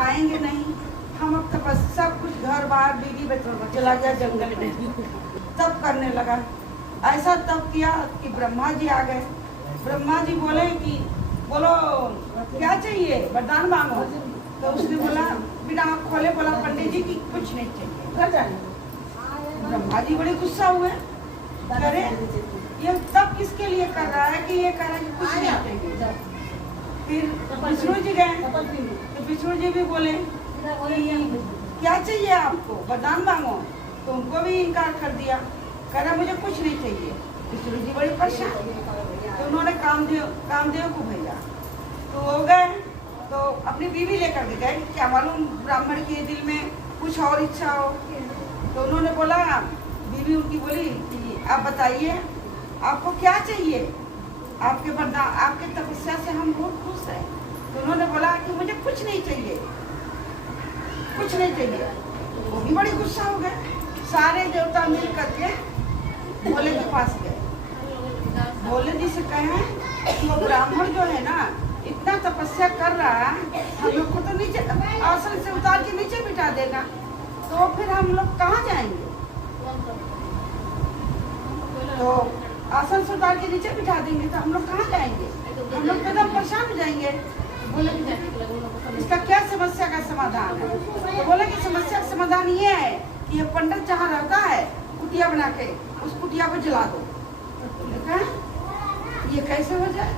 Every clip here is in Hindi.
आएंगे नहीं। हम अब तक सब कुछ घर बार बीवी बच्चों को चला गया जंगल में, तब करने लगा। ऐसा तब किया कि ब्रह्मा जी आ गए। ब्रह्मा जी बोले कि बोलो क्या चाहिए, वरदान मांगो। तो उसने बोला बिना आँख खोले बोला पंडित जी की कुछ नहीं चाहिए, घर जाने। ब्रह्मा जी बड़े गुस्सा हुए, अरे ये तब किसके लिए कर रहा है कि ये कह रहा है कि कुछ नहीं चाहिए। फिर विष्णु जी गए तो विष्णु जी भी बोले कि क्या चाहिए आपको, वरदान मांगो। तो उनको भी इनकार कर दिया, कह रहा मुझे कुछ नहीं चाहिए। विष्णु जी बड़ी परेशान, तो उन्होंने कामदेव को भेजा। तो हो गए तो अपनी बीवी लेकर के गए, क्या मालूम ब्राह्मण के दिल में कुछ और इच्छा हो। तो उन्होंने बोला, बीवी उनकी बोली कि आप बताइए आपको क्या चाहिए, आपके वरदान आपके तपस्या से हम बहुत खुश हैं। तो उन्होंने बोला कि मुझे कुछ नहीं चाहिए, कुछ नहीं चाहिए। वो भी बड़ी गुस्सा हो गए। सारे देवता मिल करके भोले के पास गए। भोले जी से कहें कि वो ब्राह्मण जो है ना इतना तपस्या कर रहा है, हम लोग को तो नीचे आसन से उतार के नीचे बिठा देगा, तो फिर हम लोग कहाँ जाएंगे। तो आसन से उतार के नीचे बिठा देंगे तो हम लोग कहाँ जाएंगे, हम लोग एकदम परेशान हो जाएंगे। बोले इसका क्या समस्या का समाधान है। तो बोले कि समस्या का समाधान ये है कि ये पंडित जहाँ रहता है कुटिया बना के उस कुटिया को जला दो। ये कैसे हो जाए,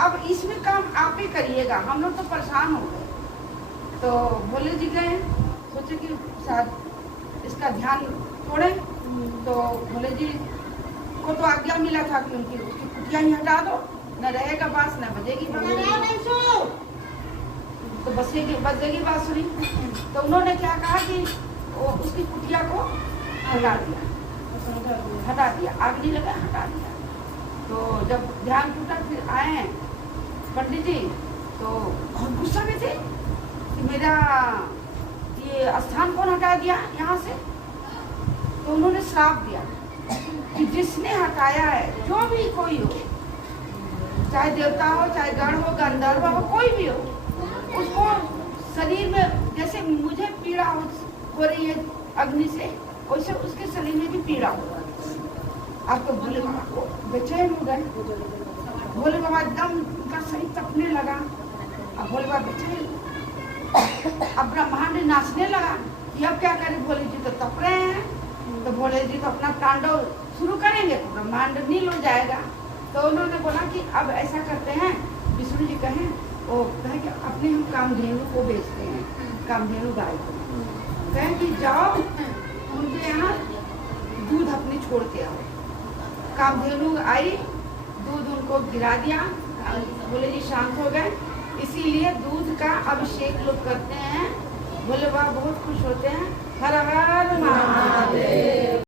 अब इसमें काम आप ही करिएगा, हम लोग तो परेशान हो गए। तो भोले जी गए, सोचे कि शायद इसका ध्यान छोड़े। तो भोले जी को तो आज्ञा मिला था कि उसकी कुटिया ही हटा दो, न रहेगा बांस न बजेगी तो बजेगी बांसुरी। तो उन्होंने क्या कहा कि वो उसकी कुटिया को हटा दिया, आग नहीं लगा, हटा दिया। तो जब ध्यान टूटा फिर आए पंडित जी, तो बहुत गुस्सा में थे कि मेरा ये स्थान कौन हटा दिया यहाँ से। तो उन्होंने श्राप दिया कि जिसने हटाया है, जो भी कोई हो, चाहे देवता हो, चाहे गण हो, गंधर्व हो, कोई भी हो, उसको शरीर में जैसे मुझे पीड़ा हो रही है अग्नि से, वैसे उसके शरीर में भी पीड़ा हो। आप तो भोले बाबा को बेचैन हो गए। भोले बाबा एकदम उनका शरीर तपने लगा। अब भोले बाबा बेचैन, अब ब्रह्मांड नाचने लगा कि अब क्या करें, भोले जी तो तप रहे हैं। तो भोले जी तो अपना तांडव शुरू करेंगे तो ब्रह्मांड नील हो जाएगा। तो उन्होंने बोला कि अब ऐसा करते हैं, विष्णु जी कहें वो कहें कि अपने हम कामधेनु को बेचते हैं, कामधेनु गाय को। कहें कि जाओ उनके यहाँ दूध अपने छोड़ के आओ। कामधेनु आई, दूध उनको गिरा दिया, भोले जी शांत हो गए। इसीलिए दूध का अभिषेक लोग करते हैं, भोले बाबा बहुत खुश होते हैं। हर हर महादेव।